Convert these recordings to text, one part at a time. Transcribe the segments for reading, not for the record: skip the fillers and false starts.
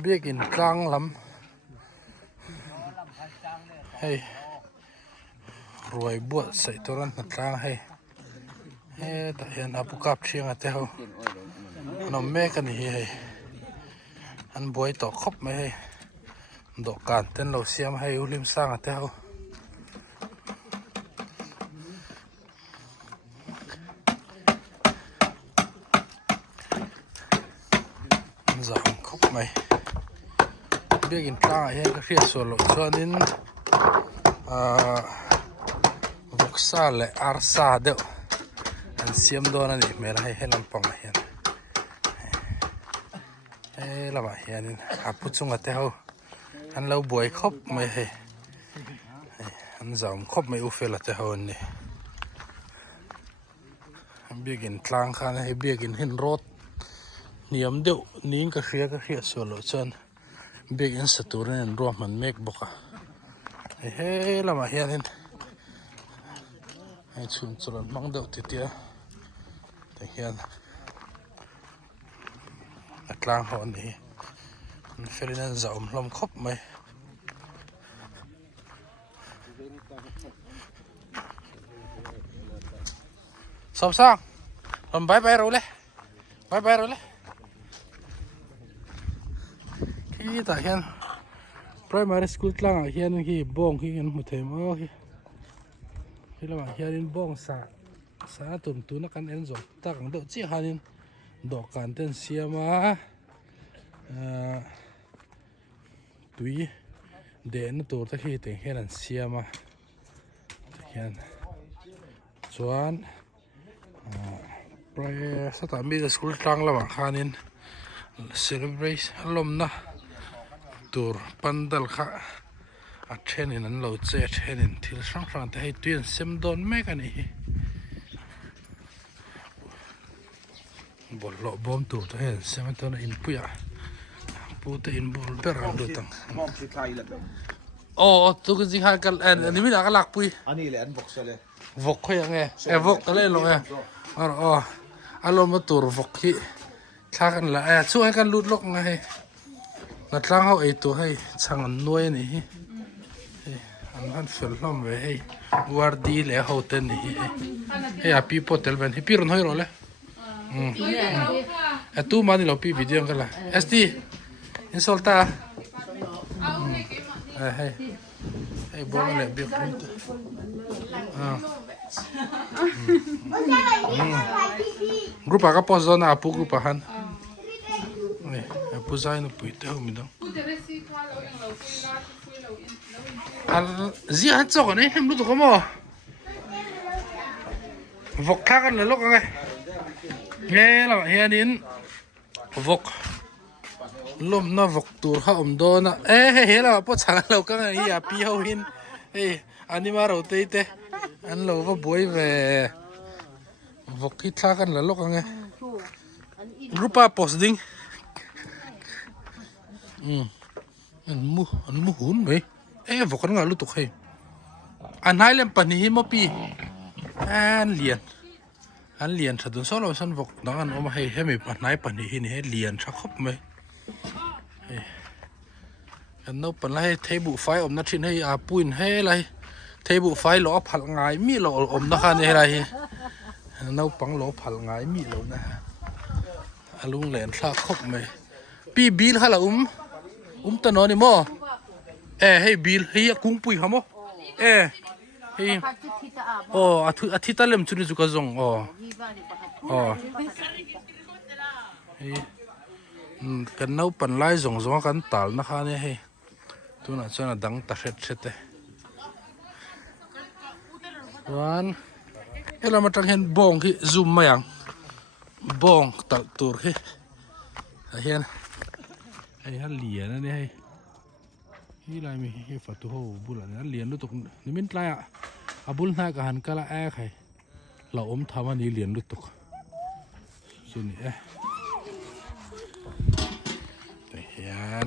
เบียกินกลางลำให้รวยบวชใส่ตัวนั้นกลางให้แต่เห็นอาบุกับเชียงอาเจ้าน้องแม่กันนี่ให้อันบวยต่อครบไม่ให้ดอกการเต้นเราเสียมให้อุลิมสร้างอาเจ้าจะครบไหมเบี้ยกินกลางให้ก็เรียกส่วนหลงส่วนนี้วุกซาและอาร์ซาเดียวอันเสียมโดนนี่ไม่ได้ให้ลำปองเห็นละมาเห็นอาพุจุงอาเท้าอันเราบวยครบไม่ให้อันจะครบไม่อุเฟลอาเท้านี่เบี้ยกินกลางคันให้เบี้ยกินเห็นรถเนียมเดียวนี้ก็เรียกส่วนหลงส่วนเบี้ยกินสตูร์นี่รวมมันเมกบกะละมาเห็นให้ชุนส่วนมังเดียวติดเดียวแต่เห็นกลางหัวนี่เฟรนันจะลมครบไหมสอบซ่างลมไปรู้เลยไปรู้เลยที่แต่เห็น primary school กลางเห็นที่บ้องที่เห็นหัวเทียมที่เราเห็นบ้องสาตุ่มตัวนักการเอ็นจบตั้งเดือดจีฮันดอกการเต้นเสียมาตุยเด่นตัวตะกี้แต่เห็นเสียมาเห็นส่วนไปสถานบินสกุลกลางระหว่างคานิน celebrate ลมนะตัวปันดัลค่ะอัดเชนินนั้นเราเจอเชนินที่ช่างๆแต่ให้ตัวเซมโดนไม่กันนี่บอลล้อบอมตัวแต่เห็นเซมตัวนั้นอินปุยะปูแต่อินบอลเบอร์อันดูตั้งโอ้ตัวก็สิฮากันอันนี้ไม่ได้ก็หลักปุยอันนี้แหละอันบกซะเลยวกเขายังไงวกอะไรลงไงอารมณ์มาตัววกที่ข้ากันละช่วยกันลุดลกไงนัดล่างเขาตัวให้ช่างนวยนี่อันนั้นฟิลล์ล้อมไว้ให้วาร์ดีเลยเขาเต้นนี่ปีโปเตลเป็นปีรุ่นห้อยรอเลยตู้มานี่เราปีวิดีโอกันละSDอินสอลตาให้บอลเลยเบียบรุ่นgrup agak pos zona apu grup ahan apu zai no puite ho midang al zi hat zo ne hem lu to mo vok kha kan lok ngai nge la hianin vok lom na vok tur ha do na he la po chang lo ka ngai ya pi ho hin ani ma ro teอันเราก็บวยเววกที่ท่ากันแล้วลกไงรูปโพสดิ้งอันมูหุ่นไหมวกกันงาลุตุกให้อันไหนเล่มปนีมาปีอันเลียนสะดุนโซโล่สันวกดังอันเอามาให้มีอันไหนปนีนี่ให้เลียนสักครบไหมอันนู้นปนไรเทบุไฟอมนัดชินให้อาปุนให้อะไรเทบุไฟหล่อผัดง่ายมีหล่ออมนะคะนี่อะไรน้าปังหล่อผัดง่ายมีหล่อนะลุงเหลนซาครบไหมปีบิลฮะล่ะตะนอนี่มั้งให้บิลให้กุ้งปุยฮะมั้งให้อาทิตย์ตะเล่มชุดนี้จุกจงกันน้าปันไล่จงกันตาลนะคะนี่ให้ตัวน่ะจนดังตะเช็ดวันเรามาตั้งเห็นบ้องที่ซูมมาอย่างบ้องตัดตัวที่เห็นเหรียญนั่นนี่ที่ไรมีให้ฝัดตัวบุหรี่นั่นเหรียญรู้ตกนี่มินไรบุลน่ากับหันกะละใครเราอมทำวันนี้เหรียญรู้ตกส่วนนี้แต่เห็น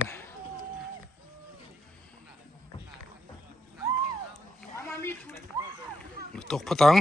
ตกพะตัง